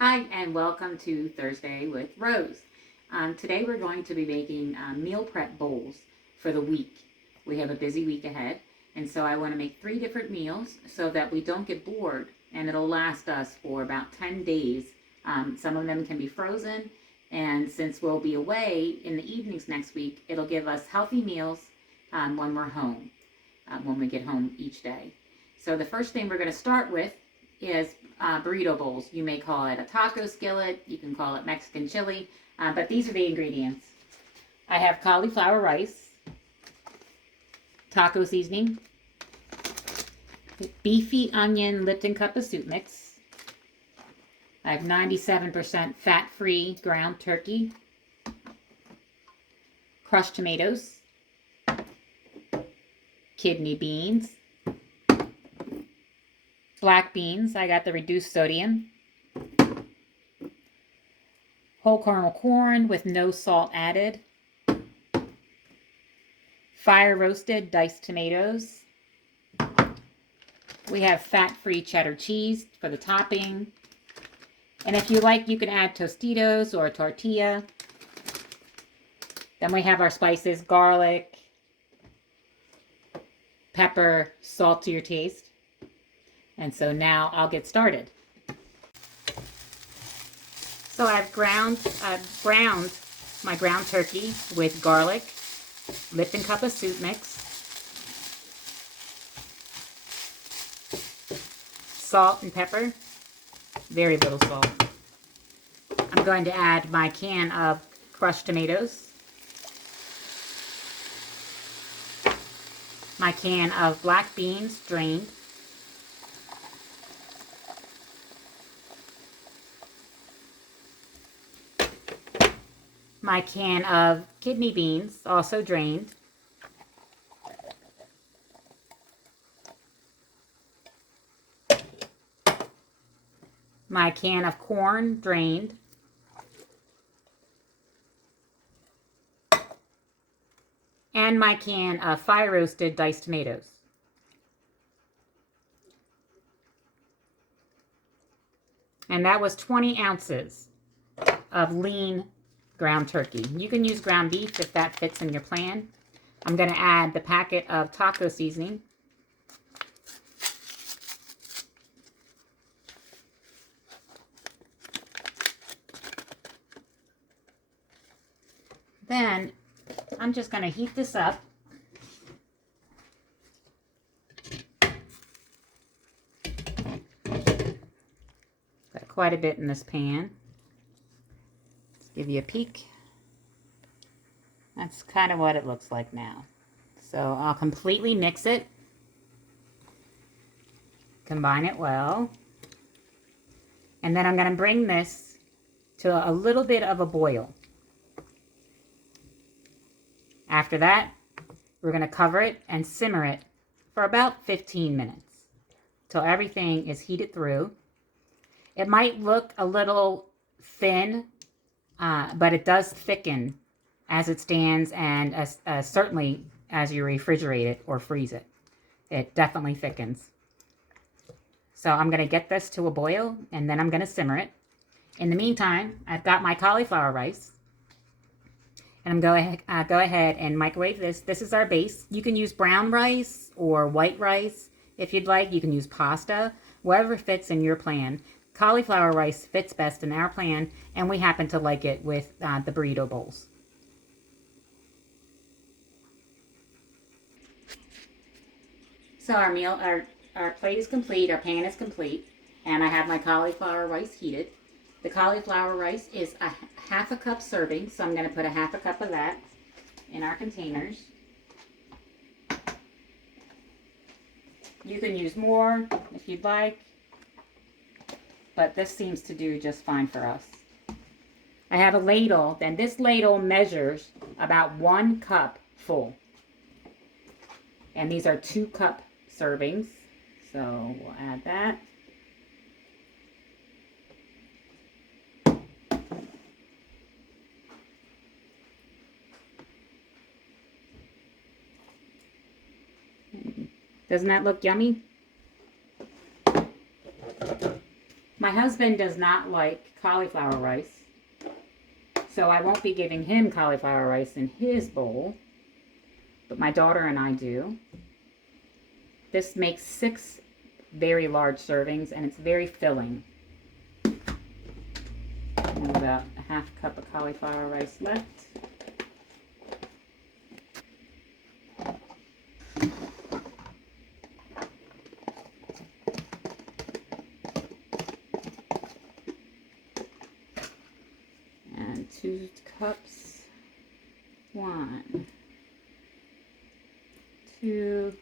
Hi, and welcome to Thursday with Rose. Today we're going to be making meal prep bowls for the week. We have a busy week ahead, and so I want to make 3 different meals so that we don't get bored, and it'll last us for about 10 days. Some of them can be frozen, and since we'll be away in the evenings next week, it'll give us healthy meals when we're home, when we get home each day. So the first thing we're going to start with is burrito bowls. You may call it a taco skillet, you can call it Mexican chili, but these are the ingredients. I have cauliflower rice, taco seasoning, beefy onion Lipton cup of soup mix. I have 97% fat-free ground turkey, crushed tomatoes, kidney beans, black beans, I got the reduced sodium, whole kernel corn with no salt added, fire roasted diced tomatoes. We have fat-free cheddar cheese for the topping. And if you like, you can add Tostitos or a tortilla. Then we have our spices, garlic, pepper, salt to your taste. And so now I'll get started. So I've browned my ground turkey with garlic, Lipton cup of soup mix, salt and pepper, very little salt. I'm going to add my can of crushed tomatoes, my can of black beans drained, my can of kidney beans, also drained, my can of corn, drained, and my can of fire roasted diced tomatoes. And that was 20 ounces of lean ground turkey. You can use ground beef if that fits in your plan. I'm going to add the packet of taco seasoning. Then I'm just going to heat this up. Got quite a bit in this pan. Give you a peek. That's kind of what it looks like now. So I'll completely mix it, combine it well, and then I'm going to bring this to a little bit of a boil. After that, we're going to cover it and simmer it for about 15 minutes till everything is heated through. It might look a little thin, but it does thicken as it stands, and certainly as you refrigerate it or freeze it. It definitely thickens. So I'm going to get this to a boil, and then I'm going to simmer it. In the meantime, I've got my cauliflower rice, and I'm going to go ahead and microwave this. This is our base. You can use brown rice or white rice if you'd like. You can use pasta, whatever fits in your plan. Cauliflower rice fits best in our plan, and we happen to like it with the burrito bowls. So our plate is complete, our pan is complete, and I have my cauliflower rice heated. The cauliflower rice is a half a cup serving, so I'm going to put a half a cup of that in our containers. You can use more if you'd like, but this seems to do just fine for us. I have a ladle, and this ladle measures about 1 cup full. And these are 2 cup servings, so we'll add that. Doesn't that look yummy? My husband does not like cauliflower rice, so I won't be giving him cauliflower rice in his bowl, but my daughter and I do. This makes 6 very large servings, and it's very filling. And about a half cup of cauliflower rice left. And 2 cups. 1, 2.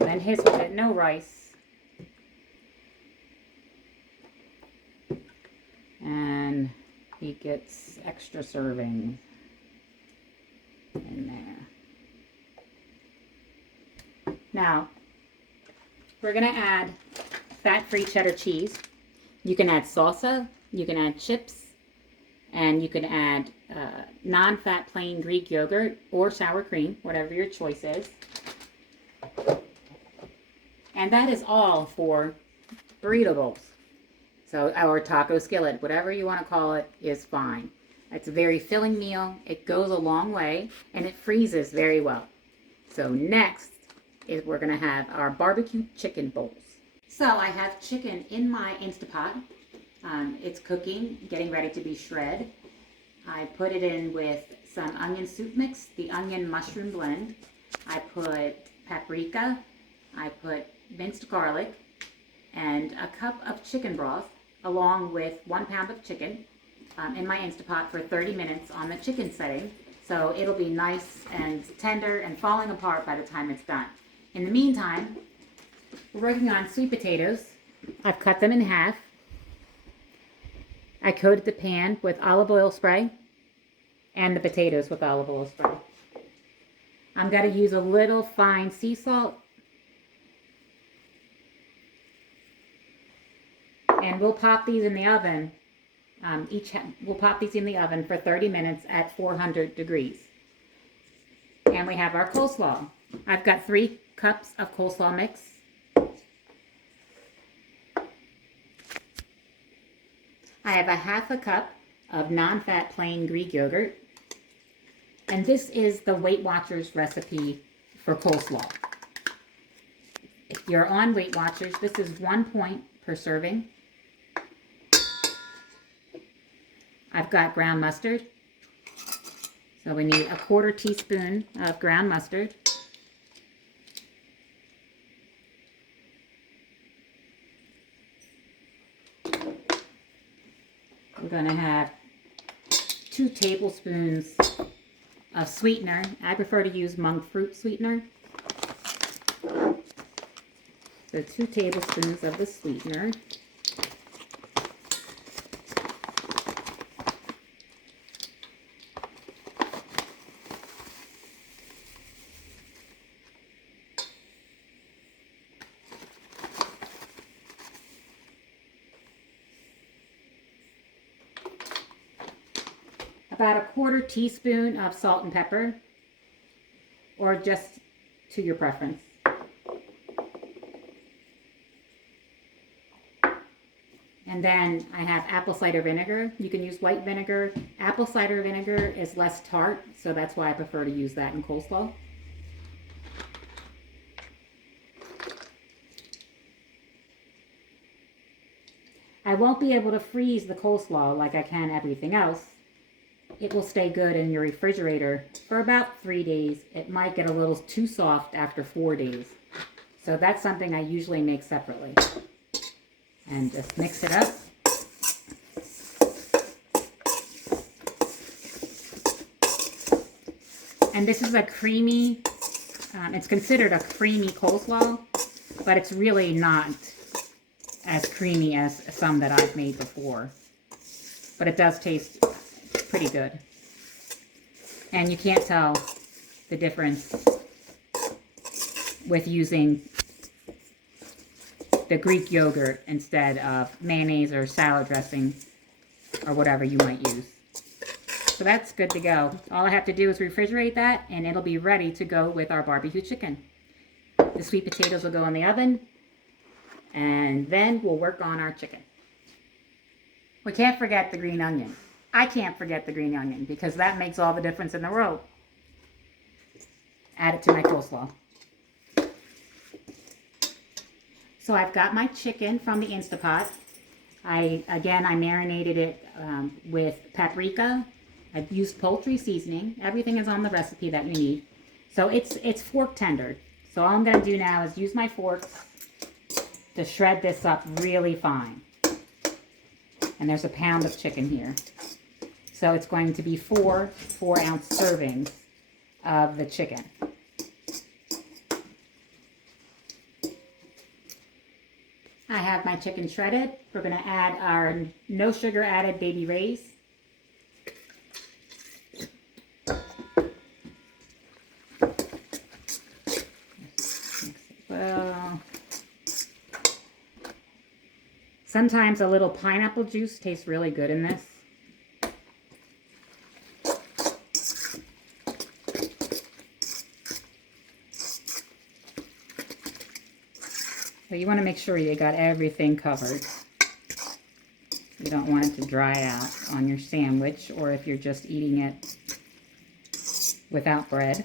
And his will get no rice. And he gets extra serving in there. Now, we're going to add fat-free cheddar cheese. You can add salsa, you can add chips, and you can add non-fat plain Greek yogurt or sour cream, whatever your choice is. And that is all for burrito bowls. So, our taco skillet, whatever you want to call it, is fine. It's a very filling meal. It goes a long way, and it freezes very well. So next is we're going to have our barbecue chicken bowls. So I have chicken in my Instapot. It's cooking, getting ready to be shred. I put it in with some onion soup mix, the onion mushroom blend. I put paprika. I put minced garlic and a cup of chicken broth along with 1 pound of chicken in my Instapot for 30 minutes on the chicken setting. So it'll be nice and tender and falling apart by the time it's done. In the meantime, we're working on sweet potatoes. I've cut them in half. I coated the pan with olive oil spray and the potatoes with olive oil spray. I'm going to use a little fine sea salt. And we'll pop these in the oven. We'll pop these in the oven for 30 minutes at 400 degrees. And we have our coleslaw. I've got 3 cups of coleslaw mix. I have a half a cup of non-fat plain Greek yogurt. And this is the Weight Watchers recipe for coleslaw. If you're on Weight Watchers, this is 1 point per serving. I've got ground mustard. So we need a 1/4 teaspoon of ground mustard. We're going to have 2 tablespoons of sweetener. I prefer to use monk fruit sweetener. So 2 tablespoons of the sweetener. About a 1/4 teaspoon of salt and pepper, or just to your preference. And then I have apple cider vinegar. You can use white vinegar. Apple cider vinegar is less tart, so that's why I prefer to use that in coleslaw. I won't be able to freeze the coleslaw like I can everything else. It will stay good in your refrigerator for about 3 days. It might get a little too soft after 4 days. So that's something I usually make separately. And just mix it up. And this is a creamy, it's considered a creamy coleslaw, but it's really not as creamy as some that I've made before. But it does taste pretty good. And you can't tell the difference with using the Greek yogurt instead of mayonnaise or salad dressing or whatever you might use. So that's good to go. All I have to do is refrigerate that and it'll be ready to go with our barbecue chicken. The sweet potatoes will go in the oven And then we'll work on our chicken. We can't forget the green onion. I can't forget the green onion because that makes all the difference in the world. Add it to my coleslaw. So I've got my chicken from the Instapot. I marinated it with paprika. I've used poultry seasoning. Everything is on the recipe that you need. So it's fork tender. So all I'm going to do now is use my forks to shred this up really fine. And there's a pound of chicken here. So it's going to be 4 4-ounce servings of the chicken. I have my chicken shredded. We're going to add our no sugar added baby rays. Well, sometimes a little pineapple juice tastes really good in this. So you want to make sure you got everything covered. You don't want it to dry out on your sandwich or if you're just eating it without bread.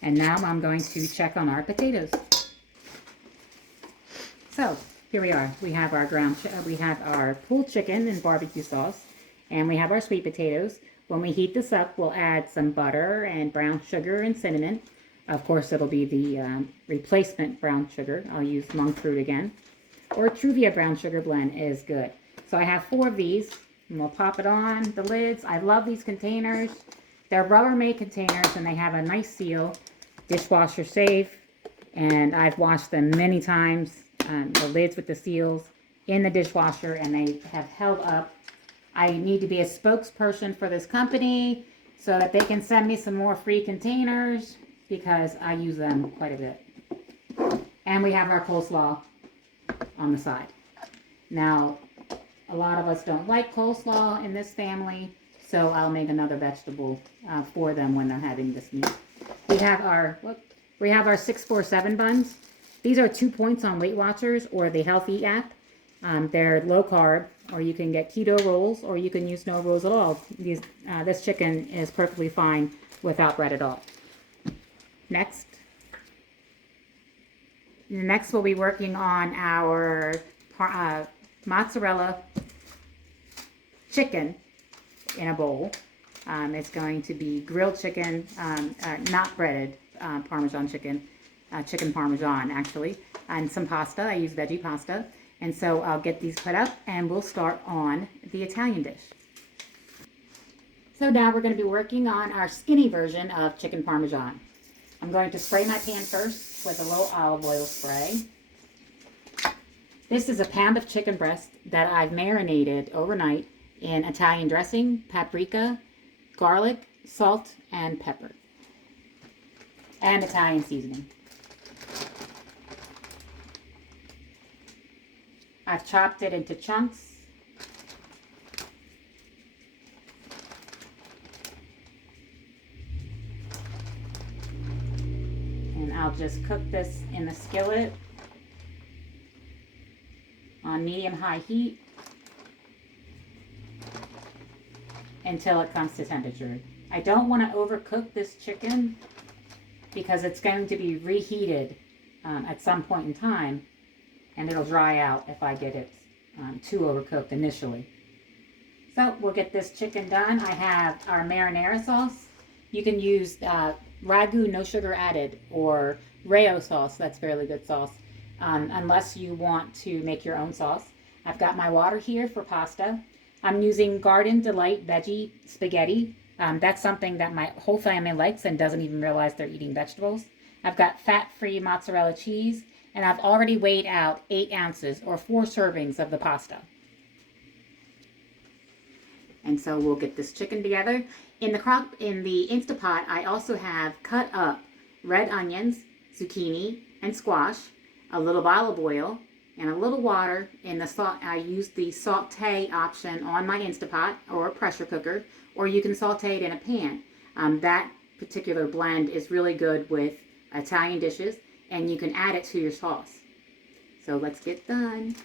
And now I'm going to check on our potatoes. So here we are. We have our our pulled chicken and barbecue sauce, and we have our sweet potatoes. When we heat this up, we'll add some butter and brown sugar and cinnamon. Of course, it'll be the replacement brown sugar. I'll use monk fruit again. Or Truvia brown sugar blend is good. So I have 4 of these, and we'll pop it on the lids. I love these containers. They're Rubbermaid containers, and they have a nice seal, dishwasher safe, and I've washed them many times, the lids with the seals in the dishwasher, and they have held up. I need to be a spokesperson for this company so that they can send me some more free containers because I use them quite a bit. And we have our coleslaw on the side. Now, a lot of us don't like coleslaw in this family, so I'll make another vegetable for them when they're having this meal. We have our 647 buns. These are 2 points on Weight Watchers or the Healthy app. They're low carb, or you can get keto rolls, or you can use no rolls at all. This chicken is perfectly fine without bread at all. Next we'll be working on our mozzarella chicken in a bowl. It's going to be grilled chicken, not breaded Parmesan chicken, chicken Parmesan actually, and some pasta. I use veggie pasta. And so I'll get these put up and we'll start on the Italian dish. So now we're going to be working on our skinny version of chicken Parmesan. I'm going to spray my pan first with a little olive oil spray. This is a pound of chicken breast that I've marinated overnight in Italian dressing, paprika, garlic, salt, and pepper, and Italian seasoning. I've chopped it into chunks. And I'll just cook this in the skillet on medium-high heat until it comes to temperature. I don't want to overcook this chicken because it's going to be reheated at some point in time. And it'll dry out if I get it too overcooked initially. So we'll get this chicken done. I have our marinara sauce. You can use ragu no sugar added or Rayo sauce. That's fairly good sauce. Unless you want to make your own sauce. I've got my water here for pasta. I'm using Garden Delight veggie spaghetti. That's something that my whole family likes and doesn't even realize they're eating vegetables. I've got fat-free mozzarella cheese. And I've already weighed out 8 ounces or 4 servings of the pasta. And so we'll get this chicken together. In the Instapot, I also have cut up red onions, zucchini, and squash, a little olive oil, and a little water. In the salt, I use the saute option on my Instapot or a pressure cooker, or you can saute it in a pan. That particular blend is really good with Italian dishes, and you can add it to your sauce. So let's get done.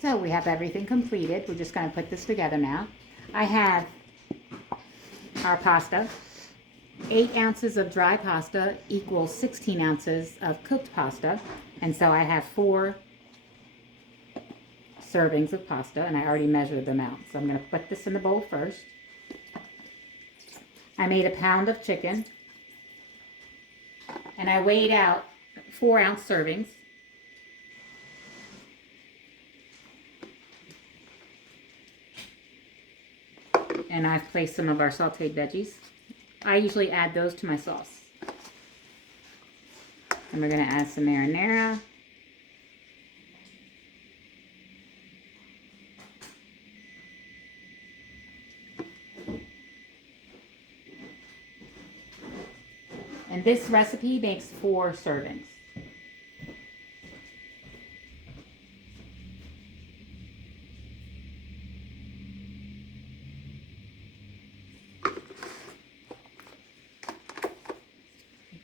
So we have everything completed. We're just going to put this together now. I have our pasta. 8 ounces of dry pasta equals 16 ounces of cooked pasta. And so I have 4 servings of pasta, and I already measured them out. So I'm going to put this in the bowl first. I made a pound of chicken, and I weighed out 4-ounce servings. And I've placed some of our sauteed veggies. I usually add those to my sauce. And we're going to add some marinara. And this recipe makes 4 servings.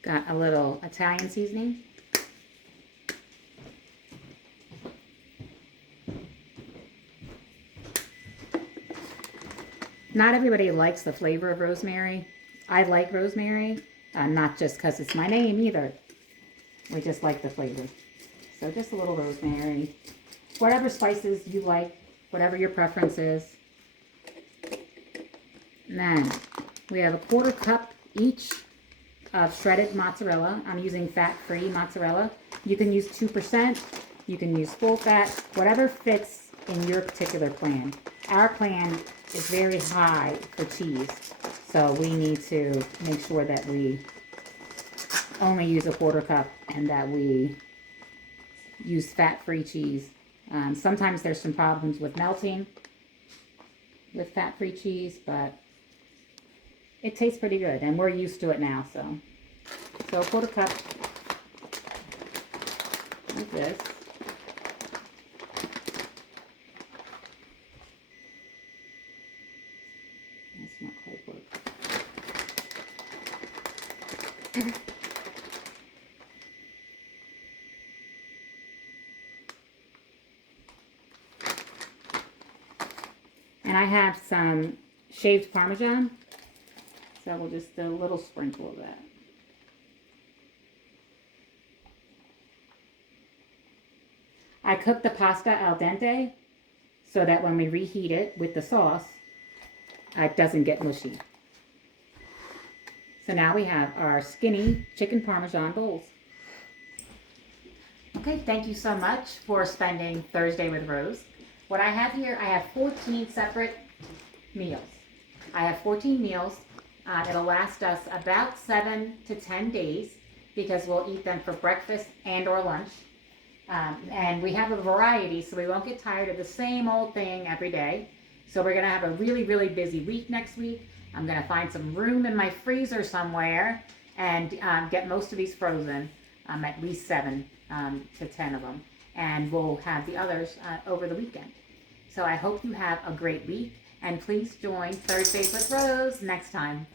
Got a little Italian seasoning. Not everybody likes the flavor of rosemary. I like rosemary, not just because it's my name either. We just like the flavor. So just a little rosemary. Whatever spices you like, whatever your preference is. And then we have a 1/4 cup each of shredded mozzarella. I'm using fat-free mozzarella. You can use 2%, you can use full fat, whatever fits in your particular plan. Our plan is very high for cheese, so we need to make sure that we only use a 1/4 cup and that we use fat-free cheese. Sometimes there's some problems with melting with fat-free cheese, but it tastes pretty good, and we're used to it now, so a 1/4 cup like this. That's not quite 1/4 cup. And I have some shaved Parmesan. So we'll just do a little sprinkle of that. I cook the pasta al dente so that when we reheat it with the sauce, it doesn't get mushy. So now we have our skinny chicken Parmesan bowls. Okay, thank you so much for spending Thursday with Rose. What I have here, I have 14 separate meals. I have 14 meals. It'll last us about 7 to 10 days because we'll eat them for breakfast and or lunch. And we have a variety, so we won't get tired of the same old thing every day. So we're going to have a really, really busy week next week. I'm going to find some room in my freezer somewhere and get most of these frozen, at least 7 to 10 of them. And we'll have the others over the weekend. So I hope you have a great week. And please join Thursdays with Rose next time.